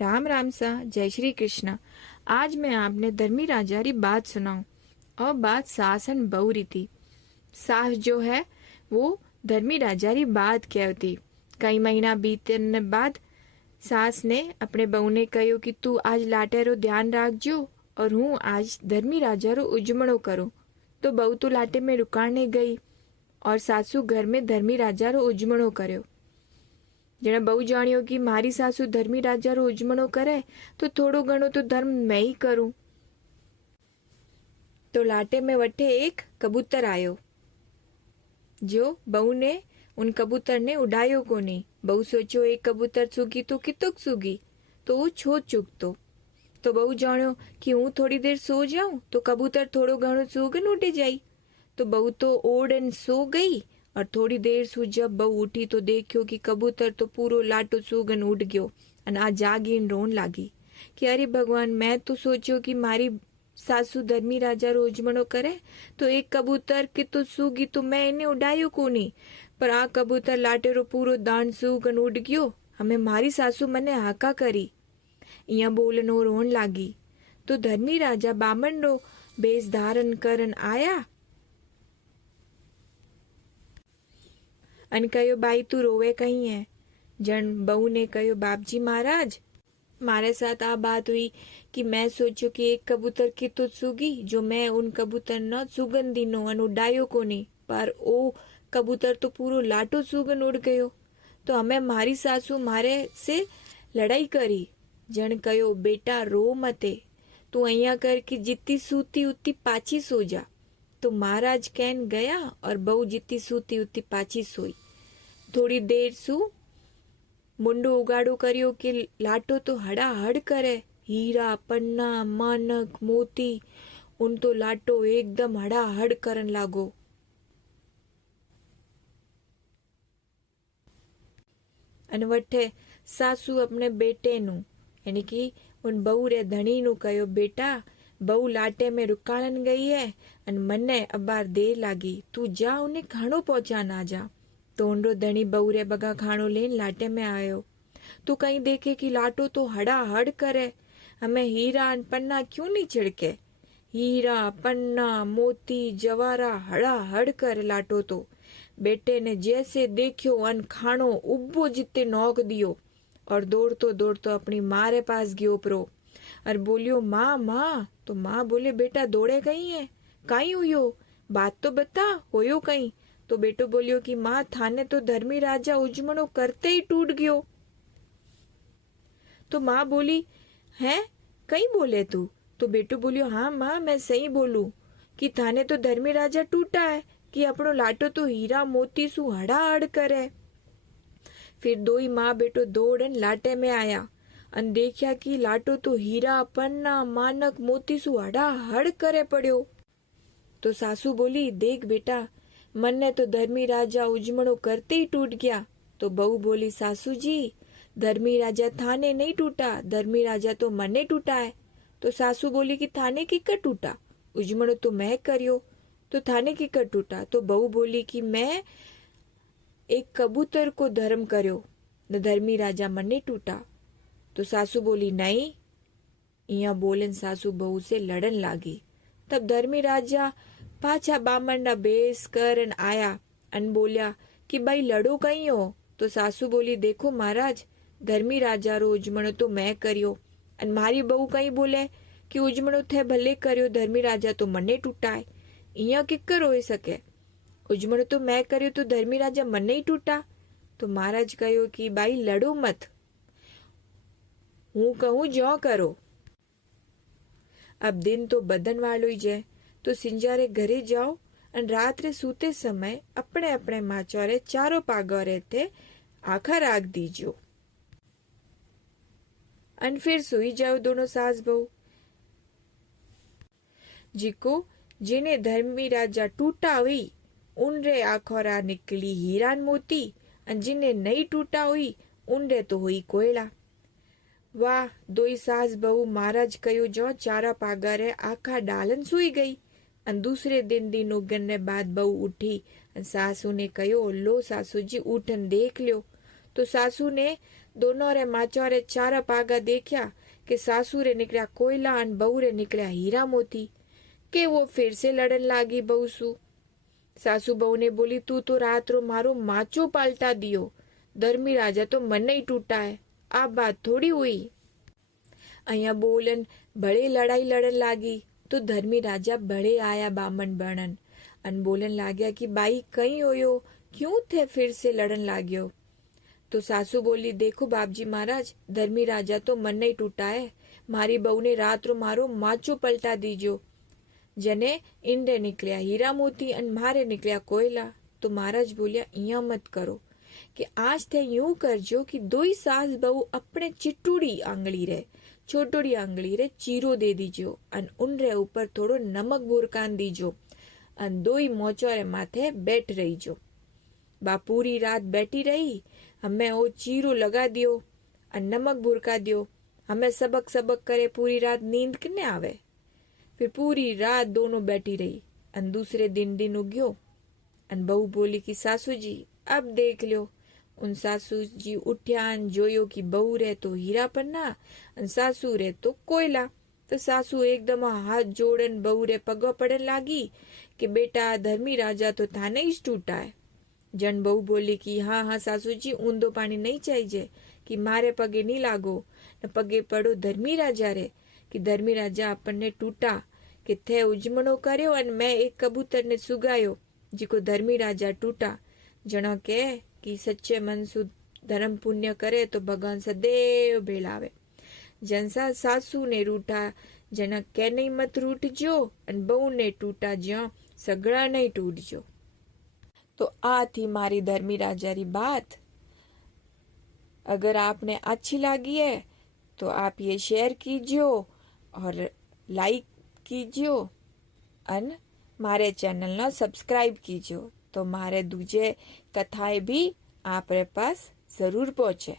राम राम सा जय श्री कृष्ण। आज मैं आपने धर्मी राजा री बात सुनाऊं। और बात सास और बहू री थी। सास जो है वो धर्मी राजा री बात कहती। कई महीना बीतने बाद सास ने अपने बहू ने कहो कि तू आज लाटे रो ध्यान राखजो और हूँ आज धर्मी राजा रो उजमणो करूं। तो बहू तो लाटे में रुकाने गई और सासू घर में धर्मी राजा रो उजमणो कर्यो। जेने बहु जाणियो कि मारी सासू धर्मी राजा रो उजमणो करे तो थोड़ो घणो तो धर्म मैं ही करूं। तो लाटे में वटे एक कबूतर आयो जो बहू ने उन कबूतर ने उड़ायो को नहीं। बहू सोचो एक कबूतर सूगी तो कितुक सूगी तो वो छो चुकतो। तो बहू जाणियो कि हूँ थोड़ी देर सो जाऊं तो कबूतर थोड़ो घणो सूगन उठे जाई। तो बहू तो ओढ़न सो गई और थोड़ी देर सु जब बहू उठी तो देखियो कि कबूतर तो पूरो लाटो सूगन उड़ गयो। अने आ जागीन रोन लागी कि अरे भगवान, मैं तो सोचो कि मारी सासू धर्मी राजा रो उजमणो करे तो एक कबूतर कितो सूगी तो मैं इन्हें उड़ायो कोनी, पर आ कबूतर लाटे रो पूरो दान सूगन उड़ गयो। हमें मारी सासू मने हाका करी। इया बोलनो रोन लागी। तो धर्मी राजा बामण रो बेस धारण करन आया अन कहो भाई तू रोवे कहीं है। जन बहू ने कहो बापजी महाराज, मारे साथ आ बात हुई कि मैं सोचो कि एक कबूतर की तो सूगी जो मैं उन कबूतर न सुगंधी नो अन उड़ायो को नहीं, पर ओ कबूतर तो पूरो लाटो सुगन उड़ गयो। तो हमें मारी सासू मारे से लड़ाई करी। जन कहो बेटा रो मते, तू अहिया कर कि जितनी सूती उतनी पाची सो जा। तो महाराज कहन गया और बहू जितनी सूती उतनी पाची सोई। थोड़ी देर सु मुंडो उगाड़ो करियो कि लाटो तो हड़ा हड़ करे। हीरा पन्ना मानक मोती उन तो लाटो एकदम हड़ा हड़ करन लागो। अनवठे सासू अपने बेटे नु यानी कि उन बहू रे धनी नु कहो बेटा बहू लाटे में रुकालन गई है अन मन्ने अबार देर लागी, तू जा उन्हें खानो पहुंचा ना जा। तो उनरो धनी बहू रे बगा खानो लेन लाटे में आयो। तो कहीं देखे कि लाटो तो हड़ा हड़ करे। हमें हीरा अन पन्ना क्यों नहीं छिड़के। हीरा पन्ना मोती जवारा हड़ा हड़ करे लाटो तो। बेटे ने जैसे देखियो अन खानो उब्बो जिते नोक दियो और दौड़तो दौड़तो अपनी माँ रे पास गयो परो और बोलियो माँ माँ। तो माँ बोले बेटा दौड़े कहीं है, कहीं हुयो, बात तो बता, होयो कहीं। तो बेटो बोलियो कि माँ थाने तो धर्मी राजा उजमणो करते ही टूट गयो। तो माँ बोली है कहीं बोले तू। तो बेटो बोलियो हाँ माँ मैं सही बोलू कि थाने तो धर्मी राजा टूटा है कि अपनो लाटो तो हीरा मोती सु हड़ा हड़ करे। फिर दो ही माँ बेटो दौड़न लाटे में आया अन देखा कि लाटो तो हीरा पन्ना मानक मोती सु हड़ा हड़ करे पड़ो। तो सासू बोली देख बेटा मन ने तो धर्मी राजा उजमणो करते ही टूट गया। तो बहू बोली सासू जी धर्मी राजा थाने नहीं टूटा, धर्मी राजा तो मने टूटा है। तो सासू बोली कि थाने की कर टूटा, उजमणो तो मैं करियो तो थाने की कर टूटा। तो बहू बोली कि मैं एक कबूतर को धर्म कर्यो न धर्मी राजा मने टूटा। तो सासू बोली नहीं। इया बोलन सासू बहू से लड़न लागी। तब धर्मी राजा पाछा बामण ना बेस करन आया अन बोलिया कि भाई लड़ो कहीं हो। तो सासू बोली देखो महाराज धर्मी राजा रो उजमणो तो मैं करियो अन मारी बहू कहीं बोले कि उजमणो थे भले करियो धर्मी राजा तो मने टूटा है। इया किकर हो सके, उजमणो तो मैं करियो तो धर्मी राजा मने ही टूटा। तो महाराज कहो कि भाई लड़ो मत, हूँ कहूँ जो करो। अब दिन तो बदन वालो ही जे तो सिंजारे घरे जाओ अन रात रे सूते समय अपने अपने माचोरे चारों पागोरे थे आखा राख दीजो अन फिर सोई जाओ दोनों सास बहू। जिको जिने धर्मी राजा टूटा हुई उन रे आखोरा निकली हीरान मोती अन जिने नहीं टूटा हुई उन रे तो हुई कोयला। वाह दोई सास बहू महाराज कयो जो चारा पागारे आखा डालन सुई गई। अन दूसरे दिन उगने बाद बहू उठी अन सासू ने कयो लो सासू जी उठन देख लियो। तो सासू ने दोनों रे माचो रे चार पागा देखा कि सासू रे निकल्या कोयला अन बहू रे निकल्या हीरा मोती के वो फिर से लड़न लागी बहू सु। सासू बहू ने बोली, तू तो रात रो मारो माचो पाल्टा दियो, धर्मी राजा तो मन ही टूटा है, आ बात थोड़ी हुई। अहिया बोलन बड़े लड़ाई लड़न लागी तो धर्मी राजा बड़े आया बामण बणन अन बोलन लाग्या कि बाई कहीं होयो, क्यों थे फिर से लड़न लाग्यो। तो सासू बोली, देखो बापजी महाराज, धर्मी राजा तो मन नहीं टूटा है, मारी बहू ने रात रो मारो माचो पलटा दीजो, जने इंडे निकलिया हीरा मोती अन मारे निकलिया कोयला। तो महाराज बोलिया, इया मत करो कि आज ते यूं करजो कि दो ही सास बहू अपने चिटूड़ी आंगली रे छोटोड़ी आंगली रे चीरो दे दीजो अन उन रे ऊपर थोड़ो नमक बुरकान दीजो अन दो ही मोचो रे माथे बैठ रही जो। बा पूरी रात बैठी रही, हमें वो चीरो लगा दियो अन नमक बुरका दियो, हमें सबक सबक करे पूरी रात नींद किने आवे। फिर पूरी रात दोनों बैठी रही अन दूसरे दिन उग्यो अन बहू बोली कि सासू जी अब देख लो। उन सासू जी उठ्यान जोयो कि बहू रे तो हीरा पन्ना अन सासू रे तो कोयला। तो सासू एकदम हाथ जोड़न बहू रे पगो पड़न लागी कि बेटा धर्मी राजा तो थाने ही टूटा है। जन बहू बोली कि हाँ हाँ सासू जी, ऊंधो पानी नहीं चाहिए कि मारे पगे नहीं लागो, न पगे पड़ो धर्मी राजा रे कि धर्मी राजा अपने टूटा कि थे उजमणो कर्यो अन मैं एक कबूतर ने सुगायो जिको धर्मी राजा टूटा। जणो के कि सच्चे मन सु धर्म पुण्य करे तो भगवान सदैव भेलावे। जनसा सासू ने रूठा जना के नहीं मत रूठ जो अन बहू ने टूटा ज्यो सगड़ा नहीं टूट जो। तो आ थी मारी धर्मी राजा री बात। अगर आपने अच्छी लगी है तो आप ये शेयर कीजियो और लाइक कीजियो अन मारे चैनल ना सब्सक्राइब कीजियो तो मारे दूजे कथाएं भी आप रे पास जरूर पहुंचे।